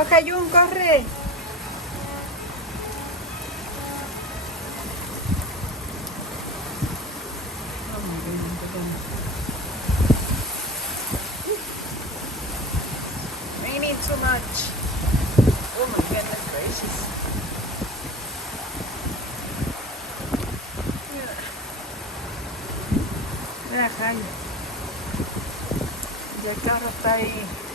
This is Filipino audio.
Coge, Jun, corre. Oh my goodness. Raining so much. Oh my goodness gracious. Mira, Jaime. Ya el carro está ahí.